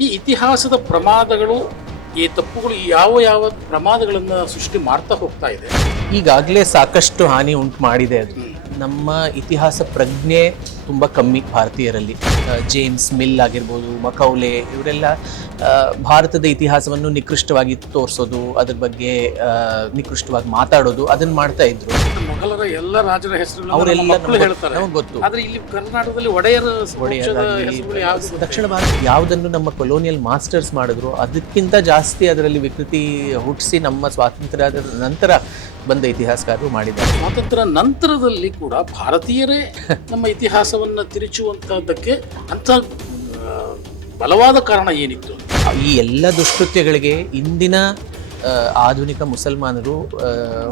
ಈ ಇತಿಹಾಸದ ಪ್ರಮಾದಗಳು ಈ ತಪ್ಪುಗಳು ಯಾವ ಯಾವ ಪ್ರಮಾದಗಳನ್ನ ಸೃಷ್ಟಿ ಮಾಡ್ತಾ ಹೋಗ್ತಾ ಇದೆ? ಈಗಾಗಲೇ ಸಾಕಷ್ಟು ಹಾನಿ ಉಂಟು ಮಾಡಿದೆ ಅದು. ನಮ್ಮ ಇತಿಹಾಸ ಪ್ರಜ್ಞೆ ತುಂಬ ಕಮ್ಮಿ ಭಾರತೀಯರಲ್ಲಿ. ಜೇಮ್ಸ್ ಮಿಲ್ ಆಗಿರ್ಬೋದು ಮಕೌಲೆ ಇವರೆಲ್ಲ ಭಾರತದ ಇತಿಹಾಸವನ್ನು ನಿಕೃಷ್ಟವಾಗಿ ತೋರಿಸೋದು ಅದ್ರ ಬಗ್ಗೆ ನಿಕೃಷ್ಟವಾಗಿ ಮಾತಾಡೋದು ಅದನ್ನ ಮಾಡ್ತಾ ಇದ್ರು. ಮೊಘಲರ ಎಲ್ಲ ರಾಜರ ಹೆಸರು ಅವರೆಲ್ಲ ನಮಗೆ ಗೊತ್ತು ಆದ್ರೆ ಇಲ್ಲಿ ಕರ್ನಾಟಕದಲ್ಲಿ ಒಡೆಯರ ಒಡೆಯರ ದಕ್ಷಿಣ ಭಾರತ ಯಾವುದನ್ನು ನಮ್ಮ ಕೊಲೋನಿಯಲ್ ಮಾಸ್ಟರ್ಸ್ ಮಾಡಿದ್ರು ಅದಕ್ಕಿಂತ ಜಾಸ್ತಿ ಅದರಲ್ಲಿ ವಿಕೃತಿ ಹುಟ್ಟಿಸಿ ನಮ್ಮ ಸ್ವಾತಂತ್ರ್ಯದ ನಂತರ ಬಂದ ಇತಿಹಾಸಕಾರರು ಮಾಡಿದ್ದಾರೆ. ಸ್ವಾತಂತ್ರ್ಯ ನಂತರದಲ್ಲಿ ಕೂಡ ಭಾರತೀಯರೇ ನಮ್ಮ ಇತಿಹಾಸವನ್ನ ತಿರುಚುವಂತಹದ್ದಕ್ಕೆ ತಿರುಚುವಂಥದ್ದಕ್ಕೆ ಅಂಥ ಬಲವಾದ ಕಾರಣ ಏನಿತ್ತು? ಈ ಎಲ್ಲ ದುಷ್ಕೃತ್ಯಗಳಿಗೆ ಇಂದಿನ ಆಧುನಿಕ ಮುಸಲ್ಮಾನರು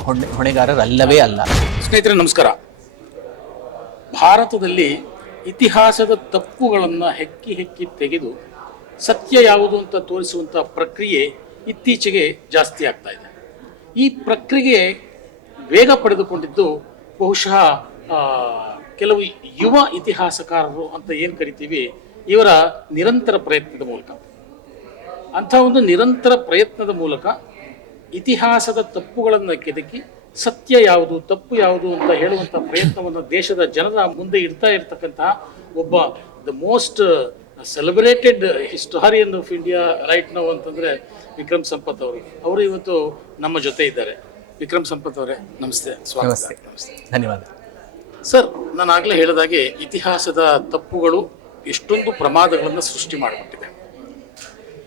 ಹೊಣೆ ಹೊಣೆಗಾರರಲ್ಲವೇ ಅಲ್ಲ. ಸ್ನೇಹಿತರೆ ನಮಸ್ಕಾರ. ಭಾರತದಲ್ಲಿ ಇತಿಹಾಸದ ತಪ್ಪುಗಳನ್ನು ಹೆಕ್ಕಿ ಹೆಕ್ಕಿ ತೆಗೆದು ಸತ್ಯ ಯಾವುದು ಅಂತ ತೋರಿಸುವಂಥ ಪ್ರಕ್ರಿಯೆ ಇತ್ತೀಚೆಗೆ ಜಾಸ್ತಿ ಆಗ್ತಾ ಇದೆ. ಈ ಪ್ರಕ್ರಿಯೆ ವೇಗ ಪಡೆದುಕೊಂಡಿದ್ದು ಬಹುಶಃ ಕೆಲವು ಯುವ ಇತಿಹಾಸಕಾರರು ಅಂತ ಏನು ಕರಿತೀವಿ, ಇವರ ನಿರಂತರ ಪ್ರಯತ್ನದ ಮೂಲಕ. ಅಂಥ ಒಂದು ನಿರಂತರ ಪ್ರಯತ್ನದ ಮೂಲಕ ಇತಿಹಾಸದ ತಪ್ಪುಗಳನ್ನು ಕೆದಕಿ ಸತ್ಯ ಯಾವುದು, ತಪ್ಪು ಯಾವುದು ಅಂತ ಹೇಳುವಂಥ ಪ್ರಯತ್ನವನ್ನು ದೇಶದ ಜನರ ಮುಂದೆ ಇಡ್ತಾ ಇರತಕ್ಕಂತಹ ಒಬ್ಬ the most celebrated historian of India right now ಅಂತಂದ್ರೆ ವಿಕ್ರಮ್ ಸಂಪತ್ ಅವರು. ಅವರು ಇವತ್ತು ನಮ್ಮ ಜೊತೆ ಇದ್ದಾರೆ. ವಿಕ್ರಮ್ ಸಂಪತ್ ಅವರೇ, ನಮಸ್ತೆ. ಸ್ವಾಗತ. ನಮಸ್ತೆ. ಧನ್ಯವಾದ. ಸರ್ ನಾನು ಆಗಲೇ ಹೇಳಿದಾಗೆ ಇತಿಹಾಸದ ತಪ್ಪುಗಳು ಎಷ್ಟೊಂದು ಪ್ರಮಾದಗಳನ್ನು ಸೃಷ್ಟಿ ಮಾಡಿಬಿಟ್ಟಿದೆ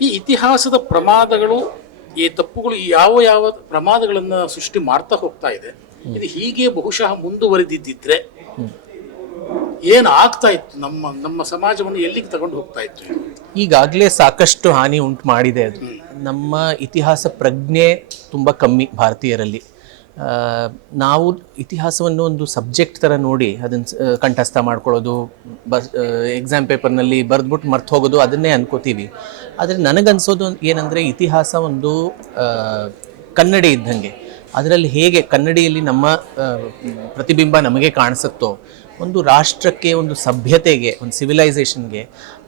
ಈ ಇತಿಹಾಸದ ಪ್ರಮಾದಗಳು ಈ ತಪ್ಪುಗಳು ಯಾವ ಯಾವ ಪ್ರಮಾದಗಳನ್ನು ಸೃಷ್ಟಿ ಮಾಡ್ತಾ ಹೋಗ್ತಾ ಇದೆ ಇದು ಹೀಗೆ ಬಹುಶಃ ಮುಂದುವರೆದಿದ್ದಿದ್ರೆ ಏನು ಆಗ್ತಾ ಇತ್ತು ನಮ್ಮ ನಮ್ಮ ಸಮಾಜವನ್ನು ಎಲ್ಲಿಗೆ ತಗೊಂಡು ಹೋಗ್ತಾ ಇತ್ತು? ಈಗಾಗಲೇ ಸಾಕಷ್ಟು ಹಾನಿ ಉಂಟು ಮಾಡಿದೆ ಅದು. ನಮ್ಮ ಇತಿಹಾಸ ಪ್ರಜ್ಞೆ ತುಂಬ ಕಮ್ಮಿ ಭಾರತೀಯರಲ್ಲಿ. ನಾವು ಇತಿಹಾಸವನ್ನು ಒಂದು ಸಬ್ಜೆಕ್ಟ್ ಥರ ನೋಡಿ ಅದನ್ನು ಕಂಠಸ್ಥ ಮಾಡ್ಕೊಳ್ಳೋದು ಬಸ್ ಎಕ್ಸಾಮ್ ಪೇಪರ್ನಲ್ಲಿ ಬರೆದ್ಬಿಟ್ಟು ಮರ್ತು ಹೋಗೋದು ಅದನ್ನೇ ಅನ್ಕೋತೀವಿ. ಆದರೆ ನನಗನ್ಸೋದು ಏನಂದರೆ ಇತಿಹಾಸ ಒಂದು ಕನ್ನಡಿ ಇದ್ದಂಗೆ. ಅದರಲ್ಲಿ ಹೇಗೆ ಕನ್ನಡಿಯಲ್ಲಿ ನಮ್ಮ ಪ್ರತಿಬಿಂಬ ನಮಗೆ ಕಾಣಿಸುತ್ತೋ, ಒಂದು ರಾಷ್ಟ್ರಕ್ಕೆ ಒಂದು ಸಭ್ಯತೆಗೆ, ಒಂದು ಸಿವಿಲೈಸೇಷನ್ಗೆ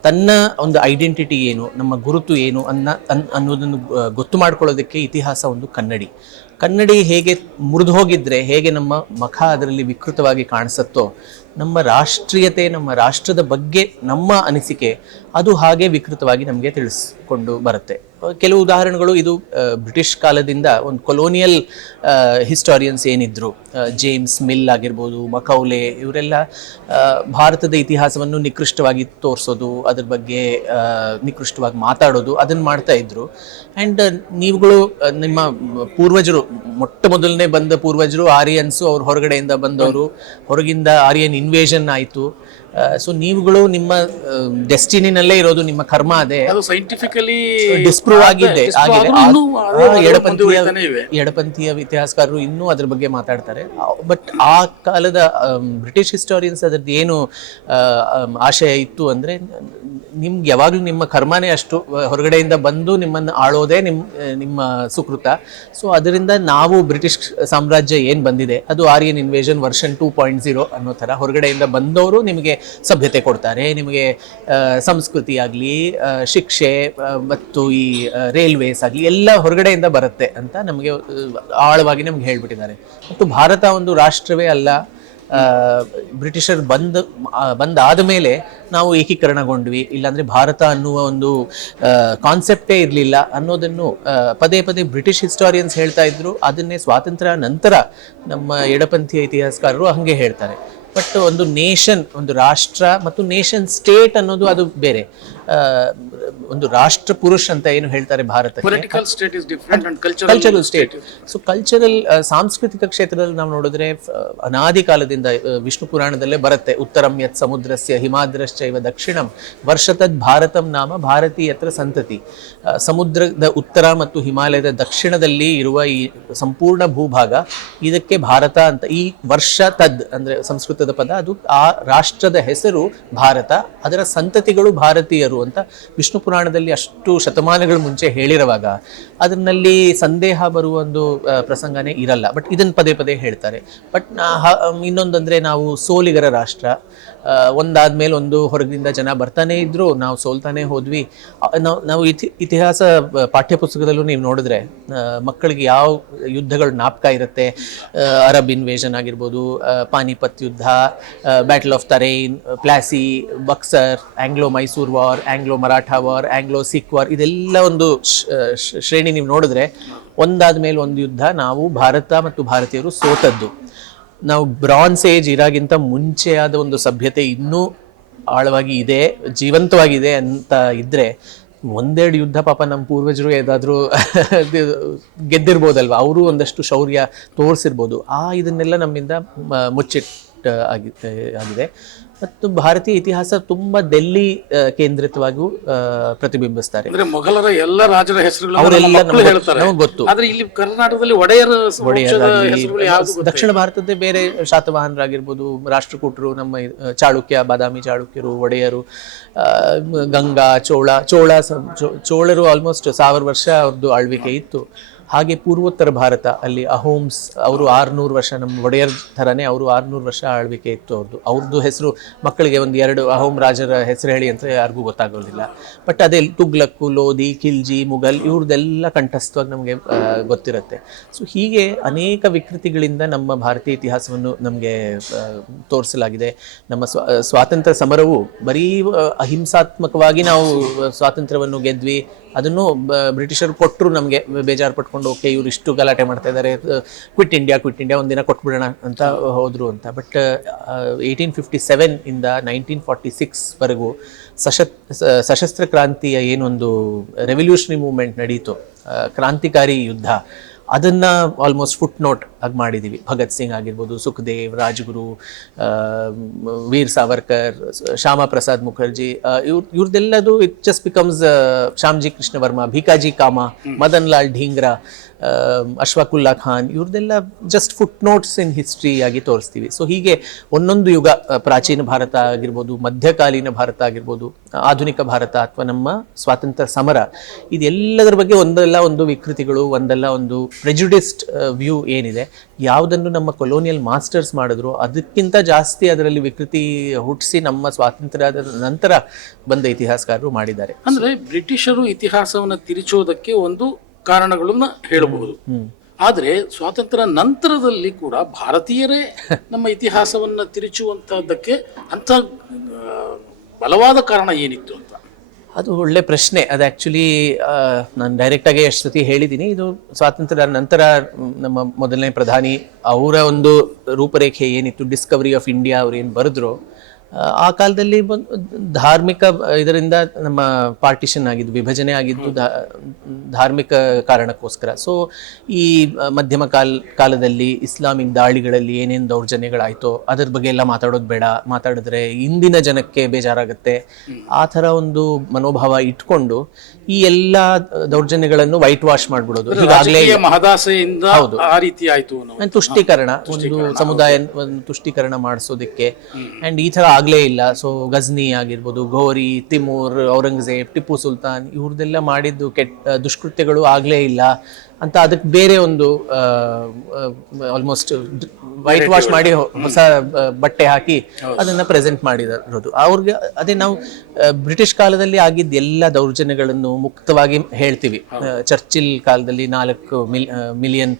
ತನ್ನ ಒಂದು ಐಡೆಂಟಿಟಿ ಏನು, ನಮ್ಮ ಗುರುತು ಏನು ಅನ್ನ ಅನ್ ಅನ್ನೋದನ್ನು ಗೊತ್ತು ಮಾಡ್ಕೊಳ್ಳೋದಕ್ಕೆ ಇತಿಹಾಸ ಒಂದು ಕನ್ನಡಿ. ಕನ್ನಡಿ ಹೇಗೆ ಮುರಿದು ಹೋಗಿದ್ರೆ, ಹೇಗೆ ನಮ್ಮ ಮಖ ಅದರಲ್ಲಿ ವಿಕೃತವಾಗಿ ಕಾಣಿಸುತ್ತೋ, ನಮ್ಮ ರಾಷ್ಟ್ರೀಯತೆ, ನಮ್ಮ ರಾಷ್ಟ್ರದ ಬಗ್ಗೆ ನಮ್ಮ ಅನಿಸಿಕೆ ಅದು ಹಾಗೆ ವಿಕೃತವಾಗಿ ನಮಗೆ ತಿಳಿಸ್ಕೊಂಡು ಬರುತ್ತೆ. ಕೆಲವು ಉದಾಹರಣೆಗಳು ಇದು ಬ್ರಿಟಿಷ್ ಕಾಲದಿಂದ ಒಂದು ಕೊಲೋನಿಯಲ್ ಹಿಸ್ಟೋರಿಯನ್ಸ್ ಏನಿದ್ರು ಜೇಮ್ಸ್ ಮಿಲ್ ಆಗಿರ್ಬೋದು ಮಕೌಲೆ ಇವರೆಲ್ಲ ಭಾರತದ ಇತಿಹಾಸವನ್ನು ನಿಕೃಷ್ಟವಾಗಿ ತೋರಿಸೋದು, ಅದ್ರ ಬಗ್ಗೆ ನಿಕೃಷ್ಟವಾಗಿ ಮಾತಾಡೋದು, ಅದನ್ನು ಮಾಡ್ತಾ ಇದ್ರು. ಆ್ಯಂಡ್ ನೀವುಗಳು ನಿಮ್ಮ ಪೂರ್ವಜರು, ಮೊಟ್ಟ ಮೊದಲನೇ ಬಂದ ಪೂರ್ವಜರು ಆರಿಯನ್ಸು ಅವ್ರು ಹೊರಗಡೆಯಿಂದ ಬಂದವರು, ಹೊರಗಿಂದ ಆರ್ಯನ್ ಇನ್ವೇಷನ್ ಆಯಿತು. ಸೊ ನೀವುಗಳು ನಿಮ್ಮ ಡೆಸ್ಟಿನಿನಲ್ಲೇ ಇರೋದು ನಿಮ್ಮ ಕರ್ಮ ಅದೇ. ಸೈಂಟಿಫಿಕಲಿ ಡಿಸ್ಪ್ರೂವ್ ಆಗಿದೆ ಆಗಿದೆ. ಎಡಪಂಥೀಯ ಇತಿಹಾಸಕಾರರು ಇನ್ನೂ ಅದ್ರ ಬಗ್ಗೆ ಮಾತಾಡ್ತಾರೆ. ಬಟ್ ಆ ಕಾಲದ ಬ್ರಿಟಿಷ್ ಹಿಸ್ಟೋರಿಯನ್ಸ್ ಅದ್ರದ್ದು ಏನು ಆಶಯ ಇತ್ತು ಅಂದ್ರೆ ನಿಮ್ಗೆ ಯಾವಾಗಲೂ ನಿಮ್ಮ ಕರ್ಮನೇ ಅಷ್ಟು ಹೊರಗಡೆಯಿಂದ ಬಂದು ನಿಮ್ಮನ್ನು ಆಳೋದೇ ನಿಮ್ಮ ನಿಮ್ಮ ಸುಕೃತ. ಸೊ ಅದರಿಂದ ನಾವು ಬ್ರಿಟಿಷ್ ಸಾಮ್ರಾಜ್ಯ ಏನು ಬಂದಿದೆ? ಅದು Aryan invasion version two point zero ಅನ್ನೋ ಥರ ಹೊರಗಡೆಯಿಂದ ಬಂದವರು ನಿಮಗೆ ಸಭ್ಯತೆ ಕೊಡ್ತಾರೆ. ನಿಮಗೆ ಸಂಸ್ಕೃತಿ ಆಗಲಿ ಶಿಕ್ಷೆ ಮತ್ತು ಈ ರೈಲ್ವೇಸ್ ಆಗಲಿ ಎಲ್ಲ ಹೊರಗಡೆಯಿಂದ ಬರುತ್ತೆ ಅಂತ ನಮಗೆ ಆಳವಾಗಿ ನಮ್ಗೆ ಹೇಳ್ಬಿಟ್ಟಿದ್ದಾರೆ. ಮತ್ತು ಭಾರತ ಒಂದು ರಾಷ್ಟ್ರವೇ ಅಲ್ಲ. ಬ್ರಿಟಿಷರು ಬಂದ ಬಂದಾದ ಮೇಲೆ ನಾವು ಏಕೀಕರಣಗೊಂಡ್ವಿ. ಇಲ್ಲಾಂದರೆ ಭಾರತ ಅನ್ನುವ ಒಂದು ಕಾನ್ಸೆಪ್ಟೇ ಇರಲಿಲ್ಲ ಅನ್ನೋದನ್ನು ಪದೇ ಪದೇ ಬ್ರಿಟಿಷ್ ಹಿಸ್ಟಾರಿಯನ್ಸ್ ಹೇಳ್ತಾ ಇದ್ರು. ಅದನ್ನೇ ಸ್ವಾತಂತ್ರ್ಯ ನಂತರ ನಮ್ಮ ಎಡಪಂಥೀಯ ಇತಿಹಾಸಕಾರರು ಹಂಗೆ ಹೇಳ್ತಾರೆ. ಬಟ್ ಒಂದು ನೇಷನ್ ಒಂದು ರಾಷ್ಟ್ರ ಮತ್ತು ನೇಷನ್ ಸ್ಟೇಟ್ ಅನ್ನೋದು ಅದು ಬೇರೆ. ಒಂದು ರಾಷ್ಟ್ರ ಪುರುಷ್ ಅಂತ ಏನು ಹೇಳ್ತಾರೆ Bharat cultural state so cultural ಸಾಂಸ್ಕೃತಿಕ ಕ್ಷೇತ್ರದಲ್ಲಿ ನಾವು ನೋಡಿದ್ರೆ ಅನಾದಿ ಕಾಲದಿಂದ ವಿಷ್ಣು ಪುರಾಣದಲ್ಲೇ ಬರುತ್ತೆ. ಉತ್ತರಂ ಯತ್ ಸಮುದ್ರಸ್ಯ ಹಿಮಾದ್ರಶ್ಚೈವ ದಕ್ಷಿಣಂ ವರ್ಷತದ್ ಭಾರತಂ ನಾಮ ಭಾರತೀಯತ್ರ ಸಂತತಿ. ಸಮುದ್ರದ ಉತ್ತರ ಮತ್ತು ಹಿಮಾಲಯದ ದಕ್ಷಿಣದಲ್ಲಿ ಇರುವ ಈ ಸಂಪೂರ್ಣ ಭೂಭಾಗ ಇದಕ್ಕೆ ಭಾರತ ಅಂತ. ಈ ವರ್ಷ ತದ್ ಅಂದ್ರೆ ಸಂಸ್ಕೃತದ ಪದ ಅದು ಆ ರಾಷ್ಟ್ರದ ಹೆಸರು ಭಾರತ. ಅದರ ಸಂತತಿಗಳು ಭಾರತೀಯರು ಅಂತ ವಿಷ್ಣು ಪುರಾಣದಲ್ಲಿ ಅಷ್ಟು ಶತಮಾನಗಳ ಮುಂಚೆ ಹೇಳಿರುವಾಗ ಅದರಲ್ಲಿ ಸಂದೇಹ ಬರುವ ಒಂದು ಪ್ರಸಂಗನೇ ಇರಲ್ಲ. ಬಟ್ ಇದನ್ನು ಪದೇ ಪದೇ ಹೇಳ್ತಾರೆ. ಬಟ್ ಇನ್ನೊಂದಂದ್ರೆ ನಾವು ಸೋಲಿಗರ ರಾಷ್ಟ್ರ ಆ, ಒಂದಾದ್ಮೇಲೆ ಒಂದು ಹೊರಗಿನಿಂದ ಜನ ಬರ್ತಾನೆ ಇದ್ರು ನಾವು ಸೋಲ್ತಾನೆ ಹೋದ್ವಿ. ನಾವು ನಾವು ಇತಿ ಇತಿಹಾಸ ಪಾಠ್ಯ ಪಾಠ್ಯಪುಸ್ತಕದಲ್ಲೂ ನೀವು ನೋಡಿದ್ರೆ ಮಕ್ಕಳಿಗೆ ಯಾವ ಯುದ್ಧಗಳು ಜ್ಞಾಪಕ ಇರುತ್ತೆ ಅರಬ್ ಇನ್ವೇಷನ್ ಆಗಿರ್ಬೋದು ಪಾನಿಪತ್ ಯುದ್ಧ battle of Tarain Plassey Buxar Anglo Mysore war Anglo Maratha war Anglo Sikh war ಇದೆಲ್ಲ ಒಂದು ಶ್ರ- ಶ್ರ- ಶ್ರೇಣಿ ನೀವು ನೋಡಿದ್ರೆ ಒಂದಾದ ಮೇಲೆ ಒಂದು ಯುದ್ಧ ನಾವು ಭಾರತ ಮತ್ತು ಭಾರತೀಯರು ಸೋತದ್ದು. ನಾವು ಬ್ರಾನ್ಸ್ ಏಜ್ ಇರಾಗಿಂತ ಮುಂಚೆಯಾದ ಒಂದು ಸಭ್ಯತೆ ಇನ್ನೂ ಆಳವಾಗಿ ಇದೆ, ಜೀವಂತವಾಗಿದೆ ಅಂತ ಇದ್ರೆ ಒಂದೆರಡು ಯುದ್ಧ ಪಾಪ ನಮ್ಮ ಪೂರ್ವಜರು ಏನಾದರೂ ಗೆದ್ದಿರ್ಬೋದಲ್ವ? ಅವರು ಒಂದಷ್ಟು ಶೌರ್ಯ ತೋರಿಸಿರ್ಬೋದು. ಆ ಇದನ್ನೆಲ್ಲ ನಮ್ಮಿಂದ ಮ- ಮುಚ್ಚಿಟ್ ಆಗಿ ಆಗಿದೆ. ಮತ್ತು ಭಾರತೀಯ ಇತಿಹಾಸ ತುಂಬ ಡೆಲ್ಲಿ ಆ, ಕೇಂದ್ರಿತವಾಗಿಯೂ ಪ್ರತಿಬಿಂಬಿಸ್ತಾರೆ. ಅಂದ್ರೆ ಮೊಘಲರ ಎಲ್ಲ ರಾಜರ ಹೆಸರುಗಳು ಹೇಳ್ತಾರೆ. ಗೊತ್ತು. ಆದ್ರೆ ಇಲ್ಲಿ ಕರ್ನಾಟಕದಲ್ಲಿ ಒಡೆಯರ ಒಡೆಯರ ದಕ್ಷಿಣ ಭಾರತದ ಬೇರೆ ಶಾತವಾಹನರಾಗಿರ್ಬೋದು ರಾಷ್ಟ್ರಕೂಟರು ನಮ್ಮ ಚಾಳುಕ್ಯ ಬಾದಾಮಿ ಚಾಳುಕ್ಯರು ಒಡೆಯರು ಗಂಗಾ ಚೋಳ ಚೋಳ ಚೋಳರು ಆಲ್ಮೋಸ್ಟ್ ಸಾವಿರ ವರ್ಷ ಅವ್ರದ್ದು ಆಳ್ವಿಕೆ ಇತ್ತು. ಹಾಗೆ ಪೂರ್ವೋತ್ತರ ಭಾರತ, ಅಲ್ಲಿ ಅಹೋಮ್ಸ್ ಅವರು ಆರುನೂರು ವರ್ಷ, ನಮ್ಮ ಒಡೆಯರ್ ಥರನೇ ಅವರು ಆರ್ನೂರು ವರ್ಷ ಆಳ್ವಿಕೆ ಇತ್ತು ಅವ್ರದ್ದು. ಅವ್ರದ್ದು ಹೆಸರು ಮಕ್ಕಳಿಗೆ ಒಂದು ಎರಡು ಅಹೋಮ್ ರಾಜರ ಹೆಸರು ಹೇಳಿ ಅಂತ ಯಾರಿಗೂ ಗೊತ್ತಾಗೋದಿಲ್ಲ. ಬಟ್ ಅದೇ ತುಗ್ಲಕ್ಕು, ಲೋಧಿ, ಖಿಲ್ಜಿ, ಮುಘಲ್ ಇವ್ರದ್ದೆಲ್ಲ ಕಂಠಸ್ಥವಾಗಿ ನಮಗೆ ಗೊತ್ತಿರುತ್ತೆ. ಸೊ ಹೀಗೆ ಅನೇಕ ವಿಕೃತಿಗಳಿಂದ ನಮ್ಮ ಭಾರತೀಯ ಇತಿಹಾಸವನ್ನು ನಮಗೆ ತೋರಿಸಲಾಗಿದೆ. ನಮ್ಮ ಸ್ವ, ಸ್ವಾತಂತ್ರ್ಯ ಸಮರವು ಬರೀ ಅಹಿಂಸಾತ್ಮಕವಾಗಿ ನಾವು ಸ್ವಾತಂತ್ರ್ಯವನ್ನು ಗೆದ್ವಿ ಅದನ್ನು ಬ್ರಿಟಿಷರು ಕೊಟ್ಟರು ನಮಗೆ, ಬೇಜಾರು ಪಟ್ಕೊಂಡು, ಓಕೆ, ಇವರು ಇಷ್ಟು ಗಲಾಟೆ ಮಾಡ್ತಾ ಇದ್ದಾರೆ ಕ್ವಿಟ್ ಇಂಡಿಯಾ ಕ್ವಿಟ್ ಇಂಡಿಯಾ, ಒಂದಿನ ಕೊಟ್ಬಿಡೋಣ ಅಂತ ಹೋದರು ಅಂತ. ಬಟ್ ಏಯ್ಟೀನ್ ಫಿಫ್ಟಿ ಸೆವೆನ್ ಇಂದ ನೈನ್ಟೀನ್ ಫಾರ್ಟಿ ಸಿಕ್ಸ್ವರೆಗೂ ಸಶತ್ ಸಶಸ್ತ್ರ ಕ್ರಾಂತಿಯ ಏನೊಂದು ರೆವಲ್ಯೂಷನರಿ ಮೂವ್ಮೆಂಟ್ ನಡೀತು. ಕ್ರಾಂತಿಕಾರಿ ಯುದ್ಧ. ಅದನ್ನು ಆಲ್ಮೋಸ್ಟ್ ಫುಟ್ ನೋಟ್ ಆಗಿ ಮಾಡಿದ್ದೀವಿ ಭಗತ್ ಸಿಂಗ್ ಆಗಿರ್ಬೋದು ಸುಖದೇವ್ ರಾಜ್ಗುರು ವೀರ್ ಸಾವರ್ಕರ್ ಶ್ಯಾಮ ಪ್ರಸಾದ್ ಮುಖರ್ಜಿ ಇವ್ರ ಇವ್ರದ್ದೆಲ್ಲದು it just becomes Shyamji Krishna Varma Bhikaji Cama Madan Lal Dhingra Ashfaqulla Ashfaqulla Khan ಇವ್ರದ್ದೆಲ್ಲ just footnotes in history ಆಗಿ ತೋರಿಸ್ತೀವಿ. ಸೊ ಹೀಗೆ ಒಂದೊಂದು ಯುಗ ಪ್ರಾಚೀನ ಭಾರತ ಆಗಿರ್ಬೋದು ಮಧ್ಯಕಾಲೀನ ಭಾರತ ಆಗಿರ್ಬೋದು ಆಧುನಿಕ ಭಾರತ ಅಥವಾ ನಮ್ಮ ಸ್ವಾತಂತ್ರ್ಯ ಸಮರ ಇದೆಲ್ಲದರ ಬಗ್ಗೆ ಒಂದಲ್ಲ ಒಂದು ವಿಕೃತಿಗಳು ಒಂದಲ್ಲ ಒಂದು ಪ್ರೆಜುಡಿಸ್ಟ್ ವ್ಯೂ ಏನಿದೆ. ಯಾವುದನ್ನು ನಮ್ಮ ಕೊಲೋನಿಯಲ್ ಮಾಸ್ಟರ್ಸ್ ಮಾಡಿದ್ರು ಅದಕ್ಕಿಂತ ಜಾಸ್ತಿ ಅದರಲ್ಲಿ ವಿಕೃತಿ ಹುಟ್ಟಿಸಿ ನಮ್ಮ ಸ್ವಾತಂತ್ರ್ಯದ ನಂತರ ಬಂದ ಇತಿಹಾಸಕಾರರು ಮಾಡಿದ್ದಾರೆ. ಅಂದ್ರೆ ಬ್ರಿಟಿಷರು ಇತಿಹಾಸವನ್ನ ತಿರುಚೋದಕ್ಕೆ ಒಂದು ಕಾರಣಗಳನ್ನ ಹೇಳಬಹುದು. ಆದರೆ ಸ್ವಾತಂತ್ರ್ಯ ನಂತರದಲ್ಲಿ ಕೂಡ ಭಾರತೀಯರೇ ನಮ್ಮ ಇತಿಹಾಸವನ್ನ ತಿರುಚುವಂತಹದ್ದಕ್ಕೆ ಅಂತ ಬಲವಾದ ಕಾರಣ ಏನಿತ್ತು ಅಂತ? ಅದು ಒಳ್ಳೆ ಪ್ರಶ್ನೆ. ಅದು ಆ್ಯಕ್ಚುಲಿ ನಾನು ಡೈರೆಕ್ಟಾಗಿ ಎಷ್ಟು ಸತಿ ಹೇಳಿದ್ದೀನಿ ಇದು ಸ್ವಾತಂತ್ರ್ಯ ನಂತರ ನಮ್ಮ ಮೊದಲನೇ ಪ್ರಧಾನಿ ಅವರ ಒಂದು ರೂಪರೇಖೆ ಏನಿತ್ತು ಡಿಸ್ಕವರಿ ಆಫ್ ಇಂಡಿಯಾ ಅವ್ರು ಏನು ಬರೆದ್ರು ಆ, ಕಾಲದಲ್ಲಿ ಧಾರ್ಮಿಕ ಇದರಿಂದ ನಮ್ಮ ಪಾರ್ಟಿಷನ್ ಆಗಿದ್ದು ವಿಭಜನೆ ಆಗಿದ್ದು ಧಾರ್ಮಿಕ ಕಾರಣಕ್ಕೋಸ್ಕರ. ಸೊ ಈ ಮಧ್ಯಮ ಕಾಲ ಕಾಲದಲ್ಲಿ ಇಸ್ಲಾಮಿಕ್ ದಾಳಿಗಳಲ್ಲಿ ಏನೇನು ದೌರ್ಜನ್ಯಗಳಾಯ್ತೋ ಅದ್ರ ಬಗ್ಗೆ ಎಲ್ಲ ಮಾತಾಡೋದು ಬೇಡ. ಮಾತಾಡಿದ್ರೆ ಇಂದಿನ ಜನಕ್ಕೆ ಬೇಜಾರಾಗುತ್ತೆ. ಆ ಥರ ಒಂದು ಮನೋಭಾವ ಇಟ್ಕೊಂಡು ಈ ಎಲ್ಲ ದೌರ್ಜನ್ಯಗಳನ್ನು ವೈಟ್ ವಾಶ್ ಮಾಡ್ಬಿಡೋದು. ಈಗಾಗಲೇ ಮಹದಾಸೆಯಿಂದ ಆ ರೀತಿ ಆಯ್ತು ತುಷ್ಟೀಕರಣ ಒಂದು ಸಮುದಾಯ ಒಂದು ತುಷ್ಟೀಕರಣ ಮಾಡಿಸೋದಕ್ಕೆ. ಅಂಡ್ ಈ ತರ ಆಗ್ಲೇ ಇಲ್ಲ. ಸೊ ಗಜ್ನಿ ಆಗಿರ್ಬೋದು ಗೌರಿ ತಿಮೂರ್ ಔರಂಗಜೇಬ್ ಟಿಪ್ಪು ಸುಲ್ತಾನ್ ಇವ್ರದ್ದೆಲ್ಲ ಮಾಡಿದ್ದು ಕೆಟ್ಟ ದುಷ್ಕೃತ್ಯಗಳು ಆಗ್ಲೇ ಇಲ್ಲ. ಅಂತ ಅದಕ್ಕೆ ಬೇರೆ ಒಂದು ಆಲ್ಮೋಸ್ಟ್ ವೈಟ್ ವಾಶ್ ಮಾಡಿ ಹೊಸ ಬಟ್ಟೆ ಹಾಕಿ ಅದನ್ನ ಪ್ರೆಸೆಂಟ್ ಮಾಡಿರೋದು. ಅವ್ರಿಗೆ ಅದೇ ನಾವು ಬ್ರಿಟಿಷ್ ಕಾಲದಲ್ಲಿ ಆಗಿದ್ದ ಎಲ್ಲ ದೌರ್ಜನ್ಯಗಳನ್ನು ಮುಕ್ತವಾಗಿ ಹೇಳ್ತೀವಿ. ಚರ್ಚಿಲ್ ಕಾಲದಲ್ಲಿ ನಾಲ್ಕು ಮಿಲ್ ಮಿಲಿಯನ್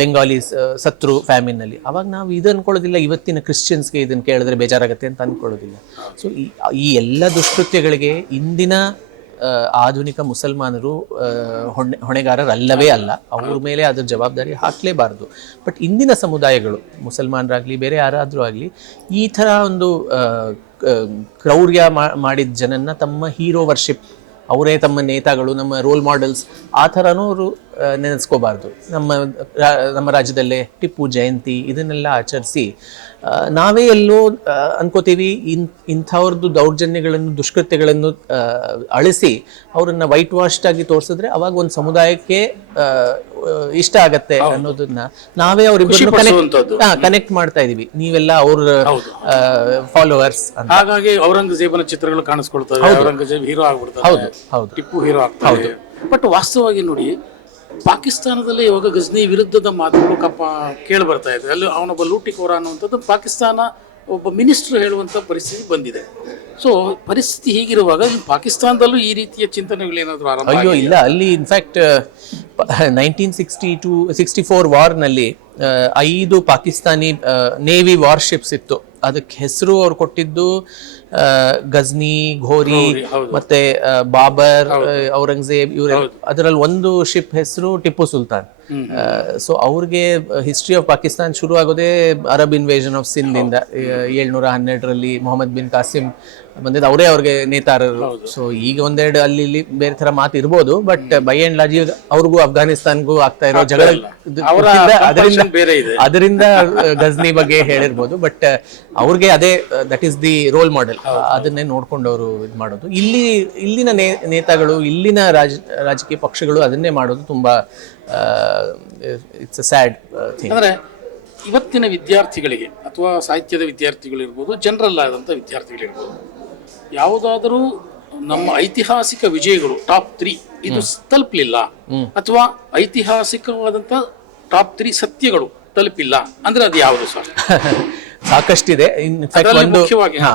ಬೆಂಗಾಲೀಸ್ ಸತ್ರು ಫ್ಯಾಮಿನ್ನಲ್ಲಿ ಅವಾಗ ನಾವು ಇದು ಅನ್ಕೊಳ್ಳೋದಿಲ್ಲ ಇವತ್ತಿನ ಕ್ರಿಶ್ಚಿಯನ್ಸ್ಗೆ ಇದನ್ನ ಕೇಳಿದ್ರೆ ಬೇಜಾರಾಗುತ್ತೆ ಅಂತ ಅನ್ಕೊಳ್ಳೋದಿಲ್ಲ. ಸೊ ಈ ಎಲ್ಲ ದುಷ್ಕೃತ್ಯಗಳಿಗೆ ಇಂದಿನ ಆಧುನಿಕ ಮುಸಲ್ಮಾನರು ಹೊಣೆ ಹೊಣೆಗಾರರಲ್ಲವೇ ಅಲ್ಲ. ಅವ್ರ ಮೇಲೆ ಅದರ ಜವಾಬ್ದಾರಿ ಹಾಕಲೇಬಾರ್ದು. ಬಟ್ ಇಂದಿನ ಸಮುದಾಯಗಳು, ಮುಸಲ್ಮಾನರಾಗಲಿ, ಬೇರೆ ಯಾರಾದರೂ ಆಗಲಿ, ಈ ಥರ ಒಂದು ಕ್ರೌರ್ಯ ಮಾಡಿದ ಜನನ್ನ ತಮ್ಮ ಹೀರೋ ವರ್ಷಿಪ್ ಅವರೇ ತಮ್ಮ ನೇತಾಗಳು, ನಮ್ಮ ರೋಲ್ ಮಾಡೆಲ್ಸ್ ಆ ಥರನೂ ಅವರು ನೆನೆಸ್ಕೋಬಾರ್ದು. ನಮ್ಮ ನಮ್ಮ ರಾಜ್ಯದಲ್ಲೇ ಟಿಪ್ಪು ಜಯಂತಿ, ಇದನ್ನೆಲ್ಲ ಆಚರಿಸಿ ನಾವೇ ಎಲ್ಲೋ ಅನ್ಕೋತೀವಿ ಇನ್ ಇಂಥವ್ರದ್ದು ದೌರ್ಜನ್ಯಗಳನ್ನು ದುಷ್ಕೃತ್ಯಗಳನ್ನು ಅಳಿಸಿ ಅವರನ್ನ ವೈಟ್ ವಾಶ್ಡ್ ಆಗಿ ತೋರಿಸಿದ್ರೆ ಅವಾಗ ಒಂದು ಸಮುದಾಯಕ್ಕೆ ಇಷ್ಟ ಆಗತ್ತೆ ಅನ್ನೋದನ್ನ ನಾವೇ ಅವರಿಬ್ಬರನ್ನು ಕನೆಕ್ಟ್ ಕನೆಕ್ಟ್ ಮಾಡ್ತಾ ಇದೀವಿ. ನೀವೆಲ್ಲ ಅವ್ರ ಫಾಲೋವರ್ಸ್ ಹಾಗಾಗಿ ಔರಂಗಜೇಬನ ಚಿತ್ರಗಳು ಕಾಣಿಸ್ಕೊಳ್ತವೆ. ಔರಂಗಜೇಬ್ ಹೀರೋ ಆಗ್ಬಿಡ್ತಾರೆ ಹೌದು ಹೌದು. ಟಿಪ್ಪು ಹೀರೋ ಆಗ್ತಾರೆ ಬಟ್ ವಾಸ್ತವವಾಗಿ ನೋಡಿ ಪಾಕಿಸ್ತಾನದಲ್ಲೇ ಇವಾಗ ಗಜ್ನಿ ವಿರುದ್ಧದ ಮಾತುಗಳು ಕಪ್ಪ ಕೇಳಿ ಬರ್ತಾ ಇದೆ. ಅಲ್ಲಿ ಅವನೊಬ್ಬ ಲೂಟಿಕೋರ ಅನ್ನುವಂಥದ್ದು ಪಾಕಿಸ್ತಾನ ಒಬ್ಬ ಮಿನಿಸ್ಟರ್ ಹೇಳುವಂಥ ಪರಿಸ್ಥಿತಿ ಬಂದಿದೆ. ಸೊ ಪರಿಸ್ಥಿತಿ ಹೀಗಿರುವಾಗ ಪಾಕಿಸ್ತಾನದಲ್ಲೂ ಈ ರೀತಿಯ ಚಿಂತನೆಗಳೇನಾದರೂ ಆರಂಭ ಅಯ್ಯೋ ಇಲ್ಲ. ಅಲ್ಲಿ in fact nineteen sixty two sixty four ವಾರ್ನಲ್ಲಿ ಐದು ಪಾಕಿಸ್ತಾನಿ ನೇವಿ ವಾರ್ಶಿಪ್ಸ್ ಇತ್ತು. ಅದಕ್ಕೆ ಹೆಸರು ಅವ್ರು ಕೊಟ್ಟಿದ್ದು ಗಜ್ನಿ ಘೋರಿ ಮತ್ತೆ ಬಾಬರ್ ಔರಂಗಜೇಬ್ ಇವರೆಲ್ಲ ಅದರಲ್ಲಿ ಒಂದು ಶಿಪ್ ಹೆಸರು ಟಿಪ್ಪು ಸುಲ್ತಾನ್. ಸೊ ಅವ್ರಿಗೆ ಹಿಸ್ಟ್ರಿ ಆಫ್ ಪಾಕಿಸ್ತಾನ್ ಶುರು ಆಗೋದೇ ಅರಬ್ ಇನ್ವೇಷನ್ ಆಫ್ ಸಿಂಧ್ ಇಂದ ಏಳ್ನೂರ ಹನ್ನೆರಡರಲ್ಲಿ ಮೊಹಮ್ಮದ್ ಬಿನ್ ಕಾಸಿಂ ಬಂದಿದ್ದು ಅವರೇ ಅವ್ರಿಗೆ ನೇತಾರರು. ಸೊ ಈಗ ಒಂದೆರಡು ಅಲ್ಲಿ ಇಲ್ಲಿ ಬೇರೆ ತರ ಮಾತು ಇರ್ಬೋದು ಬಟ್ ಬೈ ಅಂಡ್ ಲಾಜಿ ಅವ್ರಿಗೂ ಅಫ್ಘಾನಿಸ್ತಾನ್ಗೂ ಆಗ್ತಾ ಇರೋ ಜಗಳ ಅದರಿಂದ ಬೇರೆ ಇದೆ. ಅದರಿಂದ ಗಜ್ನಿ ಬಗ್ಗೆ ಹೇಳಿರ್ಬೋದು ಬಟ್ ಅವ್ರಿಗೆ ಅದೇ that is the role model ಅದನ್ನೇ ನೋಡ್ಕೊಂಡು ಅವರು ಇದು ಮಾಡೋದು. ಇಲ್ಲಿ ಇಲ್ಲಿನ ನೇತಾಗಳು ಇಲ್ಲಿನ ರಾಜ ರಾಜಕೀಯ ಪಕ್ಷಗಳು ಅದನ್ನೇ ಮಾಡೋದು ತುಂಬಾ ಇಟ್ಸ್ ಅ ಸ್ಯಾಡ್ ಥಿಂಗ್ ಇವತ್ತಿನ ವಿದ್ಯಾರ್ಥಿಗಳಿಗೆ ಅಥವಾ ಸಾಹಿತ್ಯದ ವಿದ್ಯಾರ್ಥಿಗಳಿರ್ಬೋದು ಜನರಲ್ ಆದಂಥ ವಿದ್ಯಾರ್ಥಿಗಳಿರ್ಬೋದು ಯಾವುದಾದರೂ ನಮ್ಮ ಐತಿಹಾಸಿಕ ವಿಜಯಗಳು ಟಾಪ್ ತ್ರೀ ಇದು ತಲುಪಲಿಲ್ಲ ಅಥವಾ ಐತಿಹಾಸಿಕವಾದಂತ ಟಾಪ್ ತ್ರೀ ಸತ್ಯಗಳು ತಲುಪಿಲ್ಲ ಅಂದ್ರೆ ಅದು ಯಾವುದು ಸರ್? ಸಾಕಷ್ಟಿದೆ. ಒಂದು ಮುಖ್ಯವಾಗಿ, ಹಾ.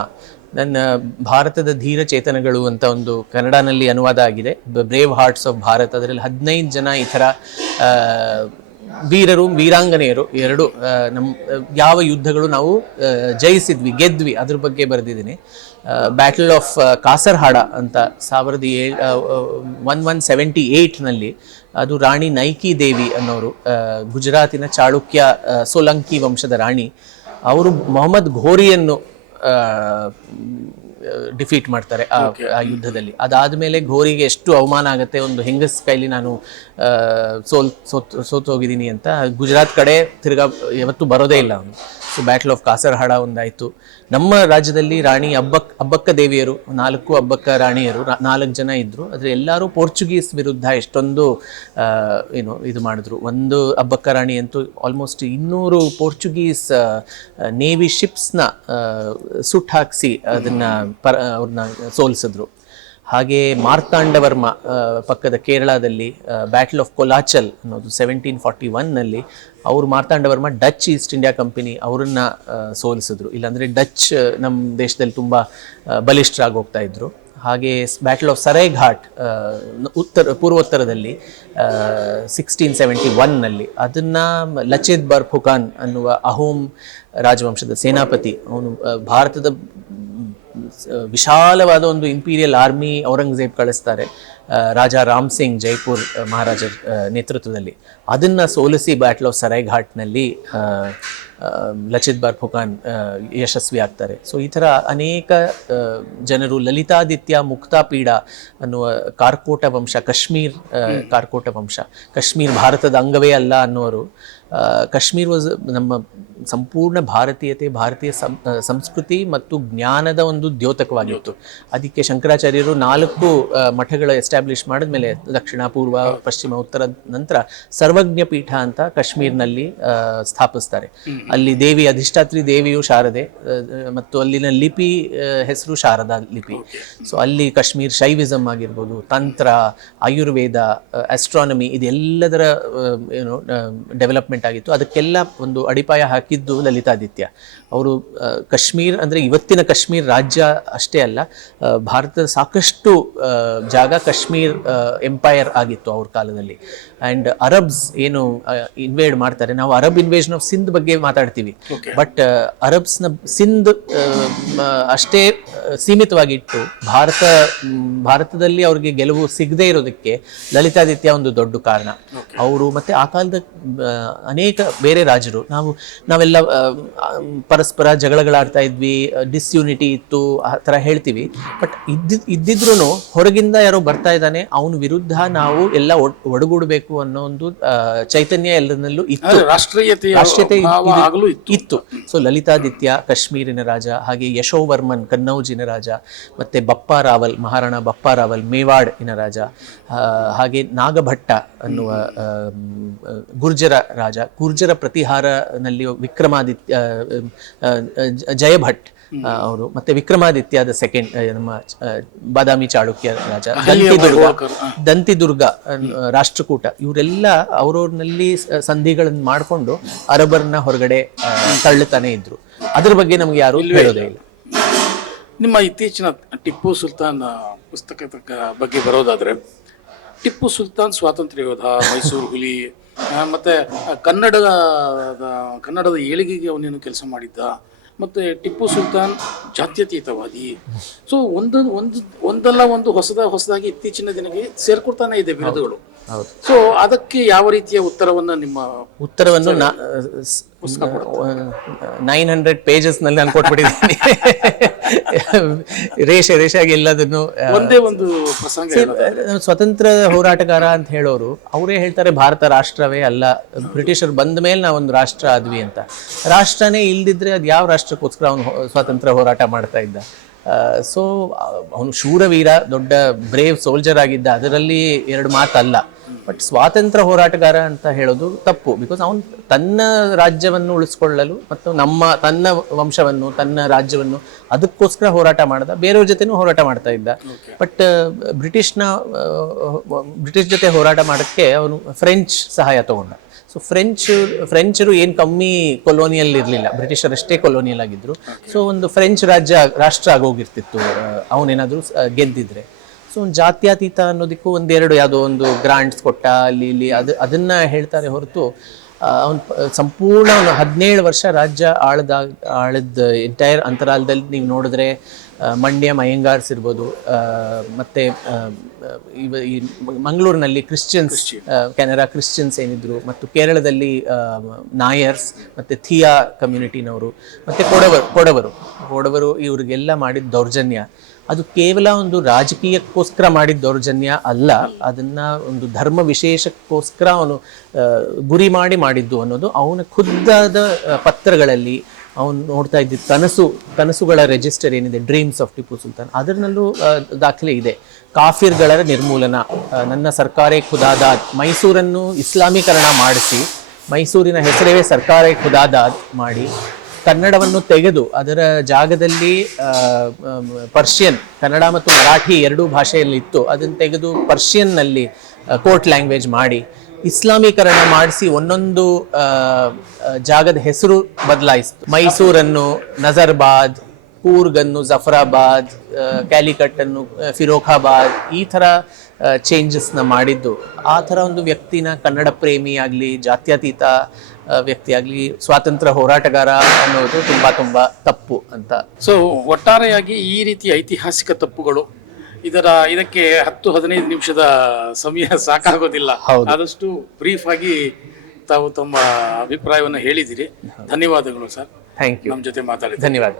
ನನ್ನ ಭಾರತದ ಧೀರ ಚೇತನಗಳು ಅಂತ ಒಂದು ಕನ್ನಡನಲ್ಲಿ ಅನುವಾದ ಆಗಿದೆ. ಬ್ರೇವ್ ಹಾರ್ಟ್ಸ್ ಆಫ್ ಭಾರತ್ ಅದರಲ್ಲಿ ಹದಿನೈದು ಜನ ಈ ಥರ ವೀರರು, ವೀರಾಂಗನೆಯರು ಎರಡು ನಮ್ಮ ಯಾವ ಯುದ್ಧಗಳು ನಾವು ಜಯಿಸಿದ್ವಿ, ಗೆದ್ವಿ, ಅದ್ರ ಬಗ್ಗೆ ಬರೆದಿದ್ದೀನಿ. ಬ್ಯಾಟಲ್ ಆಫ್ ಕಾಸರ್ಹಾಡ ಅಂತ ಸಾವಿರದ ಏಳ್ ಒನ್ ಒನ್ ಸೆವೆಂಟಿ ಏಯ್ಟ್ನಲ್ಲಿ ಅದು ರಾಣಿ ನೈಕಿ ದೇವಿ ಅನ್ನೋರು ಗುಜರಾತಿನ ಚಾಳುಕ್ಯ ಸೋಲಂಕಿ ವಂಶದ ರಾಣಿ, ಅವರು ಮೊಹಮ್ಮದ್ ಘೋರಿಯನ್ನು ಡಿಫೀಟ್ ಮಾಡ್ತಾರೆ ಆ ಯುದ್ಧದಲ್ಲಿ. ಅದಾದ್ಮೇಲೆ ಘೋರಿಗೆ ಎಷ್ಟು ಅವಮಾನ ಆಗುತ್ತೆ ಒಂದು ಹೆಂಗಸ್ ಕೈಲಿ ನಾನು ಸೋಲ್ ಸೋತ್ ಸೋತೋಗಿದ್ದೀನಿ ಅಂತ ಗುಜರಾತ್ ಕಡೆ ತಿರ್ಗಾ ಯಾವತ್ತೂ ಬರೋದೇ ಇಲ್ಲ ಅವನು. ಸೊ ಬ್ಯಾಟಲ್ ಆಫ್ ಕಾಸರಹಾಡ ಒಂದಾಯಿತು. ನಮ್ಮ ರಾಜ್ಯದಲ್ಲಿ ರಾಣಿ ಅಬ್ಬಕ್, ಅಬ್ಬಕ್ಕ ದೇವಿಯರು, ನಾಲ್ಕು ಅಬ್ಬಕ್ಕ ರಾಣಿಯರು ನಾಲ್ಕು ಜನ ಇದ್ದರು ಆದರೆ ಎಲ್ಲರೂ ಪೋರ್ಚುಗೀಸ್ ವಿರುದ್ಧ ಎಷ್ಟೊಂದು ಏನು ಇದು ಮಾಡಿದ್ರು. ಒಂದು ಅಬ್ಬಕ್ಕ ರಾಣಿ ಅಂತೂ ಆಲ್ಮೋಸ್ಟ್ ಇನ್ನೂರು ಪೋರ್ಚುಗೀಸ್ ನೇವಿ ಶಿಪ್ಸ್ನ ಸುಟ್ಟು ಹಾಕಿಸಿ ಅದನ್ನು ಪರ, ಅವ್ರನ್ನ ಸೋಲಿಸಿದ್ರು. ಹಾಗೆ ಮಾರ್ತಾಂಡವರ್ಮ ಪಕ್ಕದ ಕೇರಳದಲ್ಲಿ ಬ್ಯಾಟಲ್ ಆಫ್ ಕೊಲಾಚಲ್ ಅನ್ನೋದು ಸೆವೆಂಟೀನ್ ಫಾರ್ಟಿ ಒನ್ನಲ್ಲಿ ಅವರು Marthandavarma Dutch East India company ಅವರನ್ನು ಸೋಲಿಸಿದ್ರು. ಇಲ್ಲಾಂದರೆ ಡಚ್ ನಮ್ಮ ದೇಶದಲ್ಲಿ ತುಂಬ ಬಲಿಷ್ಠರಾಗಿ ಹೋಗ್ತಾ ಇದ್ರು. ಹಾಗೆ ಬ್ಯಾಟಲ್ ಆಫ್ ಸರೈ ಘಾಟ್ ಉತ್ತರ, ಪೂರ್ವೋತ್ತರದಲ್ಲಿ ಸಿಕ್ಸ್ಟೀನ್ ಸೆವೆಂಟಿ ಒನ್ನಲ್ಲಿ ಅದನ್ನು ಲಚಿತ್ ಬರ್ ಫುಕಾನ್ ಅನ್ನುವ ಅಹೋಮ್ ರಾಜವಂಶದ ಸೇನಾಪತಿ, ಅವನು ಭಾರತದ ವಿಶಾಲವಾದ ಒಂದು ಇಂಪೀರಿಯಲ್ ಆರ್ಮಿ ಔರಂಗಜೇಬ್ ಕಳಿಸ್ತಾರೆ. ರಾಜ ರಾಮ್ ಸಿಂಗ್ ಜೈಪುರ್ ಮಹಾರಾಜರ ನೇತೃತ್ವದಲ್ಲಿ. ಅದನ್ನು ಸೋಲಿಸಿ ಬ್ಯಾಟಲ್ ಆಫ್ ಸರೈಘಾಟ್ನಲ್ಲಿ ಲಚಿತ್ ಬಾರ್ ಫುಕಾನ್ ಯಶಸ್ವಿ ಆಗ್ತಾರೆ. ಸೊ ಈ ಥರ ಅನೇಕ ಜನರು ಲಲಿತಾದಿತ್ಯ ಮುಕ್ತಾಪೀಡ ಅನ್ನುವ ಕಾರ್ಕೋಟ ವಂಶ ಕಾಶ್ಮೀರ್ ಕಾರ್ಕೋಟ ವಂಶ ಕಾಶ್ಮೀರ್ ಭಾರತದ ಅಂಗವೇ ಅಲ್ಲ ಅನ್ನುವರು ಆ, ಕಾಶ್ಮೀರ್ ವಾಸ್ ನಮ್ಮ ಸಂಪೂರ್ಣ ಭಾರತೀಯತೆ ಭಾರತೀಯ ಸಂಸ್ಕೃತಿ ಮತ್ತು ಜ್ಞಾನದ ಒಂದು ದ್ಯೋತಕವಾಗಿತ್ತು. ಅದಕ್ಕೆ ಶಂಕರಾಚಾರ್ಯರು ನಾಲ್ಕು ಮಠಗಳ ಎಸ್ಟಾಬ್ಲಿಷ್ ಮಾಡಿದ್ಮೇಲೆ ದಕ್ಷಿಣ ಪೂರ್ವ ಪಶ್ಚಿಮ ಉತ್ತರ ನಂತರ ಸರ್ವಜ್ಞ ಪೀಠ ಅಂತ ಕಾಶ್ಮೀರ್ನಲ್ಲಿ ಸ್ಥಾಪಿಸ್ತಾರೆ. ಅಲ್ಲಿ ದೇವಿ ಅಧಿಷ್ಠಾತ್ರಿ ದೇವಿಯು ಶಾರದೆ ಮತ್ತು ಅಲ್ಲಿನ ಲಿಪಿ ಹೆಸರು ಶಾರದಾ ಲಿಪಿ. ಸೊ ಅಲ್ಲಿ ಕಾಶ್ಮೀರ್ ಶೈವಿಸಮ್ ಆಗಿರ್ಬೋದು ತಂತ್ರ ಆಯುರ್ವೇದ ಆಸ್ಟ್ರಾನಮಿ ಇದೆಲ್ಲದರ ಏನು ಡೆವಲಪ್ಮೆಂಟ್ ಆಗಿತ್ತು. ಅದಕ್ಕೆಲ್ಲ ಒಂದು ಅಡಿಪಾಯ ಹಾಕಿದ್ದು ಲಲಿತಾದಿತ್ಯ. ಅವರು ಕಾಶ್ಮೀರ್ ಅಂದರೆ ಇವತ್ತಿನ ಕಾಶ್ಮೀರ್ ರಾಜ್ಯ ಅಷ್ಟೇ ಅಲ್ಲ ಭಾರತದ ಸಾಕಷ್ಟು ಜಾಗ ಕಾಶ್ಮೀರ್ ಎಂಪೈರ್ ಆಗಿತ್ತು ಅವ್ರ ಕಾಲದಲ್ಲಿ. ಆ್ಯಂಡ್ ಅರಬ್ಸ್ ಏನು ಇನ್ವೇಡ್ ಮಾಡ್ತಾರೆ. ನಾವು ಅರಬ್ ಇನ್ವೇಷನ್ ಆಫ್ ಸಿಂಧ್ ಬಗ್ಗೆ ಮಾತಾಡ್ತೀವಿ. ಬಟ್ ಅರಬ್ಸ್ನ ಸಿಂಧ್ ಅಷ್ಟೇ ಸೀಮಿತವಾಗಿಟ್ಟು ಭಾರತ ಭಾರತದಲ್ಲಿ ಅವ್ರಿಗೆ ಗೆಲುವು ಸಿಗದೇ ಇರೋದಕ್ಕೆ ಲಲಿತಾದಿತ್ಯ ಒಂದು ದೊಡ್ಡ ಕಾರಣ. ಅವರು ಮತ್ತೆ ಆ ಕಾಲದ ಅನೇಕ ಬೇರೆ ರಾಜರು. ನಾವು ನಾವೆಲ್ಲ ಪರಸ್ಪರ ಜಗಳಗಳಾಡ್ತಾ ಇದ್ವಿ ಡಿಸ್ಯೂನಿಟಿ ಇತ್ತು ಆ ಥರ ಹೇಳ್ತೀವಿ. ಬಟ್ ಇದ್ದಿದ್ ಇದ್ದಿದ್ರು ಹೊರಗಿಂದ ಯಾರೋ ಬರ್ತಾ ಇದ್ದಾನೆ. ಅವನ ವಿರುದ್ಧ ನಾವು ಎಲ್ಲ ಒಡ್- ಒಡಗೂಡಬೇಕು ಅನ್ನೋ ಒಂದು ಚೈತನ್ಯ ಎಲ್ಲರಲ್ಲೂ ಇತ್ತು. ರಾಷ್ಟ್ರೀಯತೆ ಆಗಲೂ ಇತ್ತು. ಸೊ ಲಲಿತಾದಿತ್ಯ ಕಾಶ್ಮೀರಿನ ರಾಜ ಹಾಗೆ ಯಶೋವರ್ಮನ್ ಕನ್ನೌಜಿನ ರಾಜ ಮತ್ತೆ ಬಪ್ಪ ರಾವಲ್ ಮಹಾರಾಣ ಬಪ್ಪ ರಾವಲ್ ಮೇವಾಡ್ ಇನ ರಾಜ ಹಾಗೆ ನಾಗಭಟ್ಟ ಅನ್ನುವ ಗುರ್ಜರ ರಾಜ ಗುರ್ಜರ ಪ್ರತಿಹಾರನಲ್ಲಿ ವಿಕ್ರಮಾದಿತ್ಯ ಜಯಭಟ್ ಅವರು. ಮತ್ತೆ ವಿಕ್ರಮಾದಿತ್ಯದ ಸೆಕೆಂಡ್ ನಮ್ಮ ಬಾದಾಮಿ ಚಾಳುಕ್ಯ ರಾಜ. ದಂತಿದುರ್ಗ ದಂತಿದುರ್ಗ ರಾಷ್ಟ್ರಕೂಟ. ಇವರೆಲ್ಲ ಅವ್ರವ್ರಲ್ಲಿ ಸಂಧಿಗಳನ್ನು ಮಾಡಿಕೊಂಡು ಅರಬರ್ನ ಹೊರಗಡೆ ತಳ್ಳುತ್ತಾನೆ ಇದ್ರು. ಅದ್ರ ಬಗ್ಗೆ ನಮ್ಗೆ ಯಾರು ಹೇಳೋದೇ ಇಲ್ಲ. ನಿಮ್ಮ ಇತ್ತೀಚಿನ ಟಿಪ್ಪು ಸುಲ್ತಾನ್ ಪುಸ್ತಕ ಪುಸ್ತಕದ ಬಗ್ಗೆ ಬರೋದಾದ್ರೆ ಟಿಪ್ಪು ಸುಲ್ತಾನ್ ಸ್ವಾತಂತ್ರ್ಯ ಯೋಧ ಮೈಸೂರು ಹುಲಿ ಮತ್ತೆ ಕನ್ನಡದ ಕನ್ನಡದ ಏಳಿಗೆಗೆ ಅವನೇನು ಕೆಲಸ ಮಾಡಿದ್ದ ಮತ್ತೆ ಟಿಪ್ಪು ಸುಲ್ತಾನ್ ಜಾತ್ಯತೀತವಾದಿ. ಸೊ ಒಂದೊಂದು ಒಂದು, ಒಂದಲ್ಲ ಒಂದು ಹೊಸದ, ಹೊಸದಾಗಿ ಇತ್ತೀಚಿನ ದಿನಕ್ಕೆ ಸೇರ್ಕೊಳ್ತಾನೆ ಇದೆ ಹೌದು ಸೊ ಅದಕ್ಕೆ ಯಾವ ರೀತಿಯ ಉತ್ತರವನ್ನ ನಿಮ್ಮ ಉತ್ತರವನ್ನು ನೈನ್ ಹಂಡ್ರೆಡ್ ಪೇಜಸ್ನಲ್ಲಿ ನಾನು ಕೊಟ್ಬಿಟ್ಟಿದ್ದೀನಿ. ರೇಷೆ ರೇಷಾಗಿ ಎಲ್ಲದನ್ನು ಒಂದೇ ಒಂದು. ನಾವು ಸ್ವತಂತ್ರ ಹೋರಾಟಗಾರ ಅಂತ ಹೇಳೋರು ಅವರೇ ಹೇಳ್ತಾರೆ ಭಾರತ ರಾಷ್ಟ್ರವೇ ಅಲ್ಲ ಬ್ರಿಟಿಷರು ಬಂದ ಮೇಲೆ ನಾವೊಂದು ರಾಷ್ಟ್ರ ಆದ್ವಿ ಅಂತ. ರಾಷ್ಟ್ರನೇ ಇಲ್ದಿದ್ರೆ ಅದು ಯಾವ ರಾಷ್ಟ್ರಕ್ಕೋಸ್ಕರ ಅವನು ಸ್ವಾತಂತ್ರ್ಯ ಹೋರಾಟ ಮಾಡ್ತಾ ಇದ್ದ? ಸೊ ಅವನು ಶೂರವೀರ ದೊಡ್ಡ ಬ್ರೇವ್ ಸೋಲ್ಜರ್ ಆಗಿದ್ದ ಅದರಲ್ಲಿ ಎರಡು ಮಾತಲ್ಲ. ಬಟ್ ಸ್ವಾತಂತ್ರ್ಯ ಹೋರಾಟಗಾರ ಅಂತ ಹೇಳೋದು ತಪ್ಪು ಬಿಕಾಸ್ ಅವನು ತನ್ನ ರಾಜ್ಯವನ್ನು ಉಳಿಸ್ಕೊಳ್ಳಲು ಮತ್ತು ನಮ್ಮ ತನ್ನ ವಂಶವನ್ನು ತನ್ನ ರಾಜ್ಯವನ್ನು ಅದಕ್ಕೋಸ್ಕರ ಹೋರಾಟ ಮಾಡ್ದ ಬೇರೆಯವ್ರ ಜೊತೆನೂ ಹೋರಾಟ ಮಾಡ್ತಾ ಇದ್ದ. ಬಟ್ ಬ್ರಿಟಿಷ್ನ ಬ್ರಿಟಿಷ್ ಜೊತೆ ಹೋರಾಟ ಮಾಡೋಕ್ಕೆ ಅವನು ಫ್ರೆಂಚ್ ಸಹಾಯ ತಗೊಂಡ. ಸೊ ಫ್ರೆಂಚ್ ಫ್ರೆಂಚರು ಏನು ಕಮ್ಮಿ ಕೊಲೋನಿಯಲ್ ಇರಲಿಲ್ಲ. ಬ್ರಿಟಿಷರಷ್ಟೇ ಕೊಲೋನಿಯಲ್ ಆಗಿದ್ರು. ಸೊ ಒಂದು ಫ್ರೆಂಚ್ ರಾಜ್ಯ ರಾಷ್ಟ್ರ ಆಗೋಗಿರ್ತಿತ್ತು. ಅವನೇನಾದರೂ ಗೆದ್ದಿದ್ರೆ. ಸೊ ಒಂದು ಜಾತ್ಯತೀತ ಅನ್ನೋದಕ್ಕೂ ಒಂದೆರಡು ಯಾವುದೋ ಒಂದು ಗ್ರಾಂಟ್ಸ್ ಕೊಟ್ಟ ಅಲ್ಲಿ ಇಲ್ಲಿ ಅದು ಅದನ್ನು ಹೇಳ್ತಾರೆ ಹೊರತು ಅವನು ಸಂಪೂರ್ಣ ಒಂದು ಹದಿನೇಳು ವರ್ಷ ರಾಜ್ಯ ಆಳದ ಆಳದ ಎಂಟೈರ್ ಅಂತರಾಲದಲ್ಲಿ ನೀವು ನೋಡಿದ್ರೆ ಮಂಡ್ಯ ಮಯಂಗಾರ್ಸ್ ಇರ್ಬೋದು ಮತ್ತು ಮತ್ತೆ ಇವ ಈ ಮಂಗಳೂರಿನಲ್ಲಿ ಕ್ರಿಶ್ಚಿಯನ್ಸ್ ಕೆನರಾ ಕ್ರಿಶ್ಚಿಯನ್ಸ್ ಏನಿದ್ರು ಮತ್ತು ಕೇರಳದಲ್ಲಿ ನಾಯರ್ಸ್ ಮತ್ತು ಥಿಯಾ ಕಮ್ಯುನಿಟಿನವರು ಮತ್ತು ಕೊಡವರು ಕೊಡವರು. ಕೊಡವರು ಇವರಿಗೆಲ್ಲ ಮಾಡಿದ ದೌರ್ಜನ್ಯ. ಅದು ಕೇವಲ ಒಂದು ರಾಜಕೀಯಕ್ಕೋಸ್ಕರ ಮಾಡಿದ ದೌರ್ಜನ್ಯ ಅಲ್ಲ, ಅದನ್ನ ಒಂದು ಧರ್ಮ ವಿಶೇಷಕ್ಕೋಸ್ಕರ ಅವನು ಗುರಿ ಮಾಡಿ ಮಾಡಿದ್ದು ಅನ್ನೋದು ಅವನ ಖುದ್ದಾದ ಪತ್ರಗಳಲ್ಲಿ ಅವನು ನೋಡ್ತಾ ಇದ್ದಿದ್ದ ಕನಸು, ಕನಸುಗಳ ರಿಜಿಸ್ಟರ್ ಏನಿದೆ ಡ್ರೀಮ್ಸ್ ಆಫ್ ಟಿಪ್ಪು ಸುಲ್ತಾನ್ ಅದರಲ್ಲೂ ದಾಖಲೆ ಇದೆ. ಕಾಫಿರ್ಗಳ ನಿರ್ಮೂಲನ ನನ್ನ ಸರ್ಕಾರೇ ಖುದಾದಾದ್, ಮೈಸೂರನ್ನು ಇಸ್ಲಾಮೀಕರಣ ಮಾಡಿಸಿ, ಮೈಸೂರಿನ ಹೆಸರೇ ಸರ್ಕಾರೇ ಖುದಾದಾದ್ ಮಾಡಿ ಕನ್ನಡವನ್ನು ತೆಗೆದು ಅದರ ಜಾಗದಲ್ಲಿ ಪರ್ಷಿಯನ್, ಕನ್ನಡ ಮತ್ತು ಮರಾಠಿ ಎರಡೂ ಭಾಷೆಯಲ್ಲಿ ಇತ್ತು ಅದನ್ನು ತೆಗೆದು ಪರ್ಷಿಯನ್ನಲ್ಲಿ ಕೋರ್ಟ್ ಲ್ಯಾಂಗ್ವೇಜ್ ಮಾಡಿ, ಇಸ್ಲಾಮೀಕರಣ ಮಾಡಿಸಿ ಒಂದೊಂದು ಜಾಗದ ಹೆಸರು ಬದಲಾಯಿಸಿತು. ಮೈಸೂರನ್ನು ನಜರ್ಬಾದ್ ಕೂರ್ಗನ್ನು ಜಫರಾಬಾದ್ ಕ್ಯಾಲಿಕಟ್ ಕ್ಯಾಲಿಕಟ್ಟನ್ನು ಫಿರೋಖಾಬಾದ್ ಈ ಥರ ಚೇಂಜಸ್ನ ಮಾಡಿದ್ದು. ಆ ಥರ ಒಂದು ವ್ಯಕ್ತಿನ ಕನ್ನಡ ಪ್ರೇಮಿ ಆಗಲಿ ಜಾತ್ಯತೀತ ವ್ಯಕ್ತಿಯಾಗಲಿ ವ್ಯಕ್ತಿ ಆಗಲಿ ಸ್ವಾತಂತ್ರ್ಯ ಹೋರಾಟಗಾರ ಅನ್ನೋದು ತುಂಬ ತುಂಬ ತಪ್ಪು ಅಂತ. ಸೊ ಒಟ್ಟಾರೆಯಾಗಿ ಈ ರೀತಿ ಐತಿಹಾಸಿಕ ತಪ್ಪುಗಳು ಇದರ ಇದಕ್ಕೆ ಹತ್ತು ಹದಿನೈದು ನಿಮಿಷದ ಸಮಯ ಸಾಕಾಗೋದಿಲ್ಲ. ಆದಷ್ಟು ಬ್ರೀಫ್ ಆಗಿ ತಾವು ತಮ್ಮ ಅಭಿಪ್ರಾಯವನ್ನು ಹೇಳಿದಿರಿ. ಧನ್ಯವಾದಗಳು ಸರ್. ಥ್ಯಾಂಕ್ ಯು ನಮ್ಮ ಜೊತೆ ಮಾತಾಡಿ ಧನ್ಯವಾದ.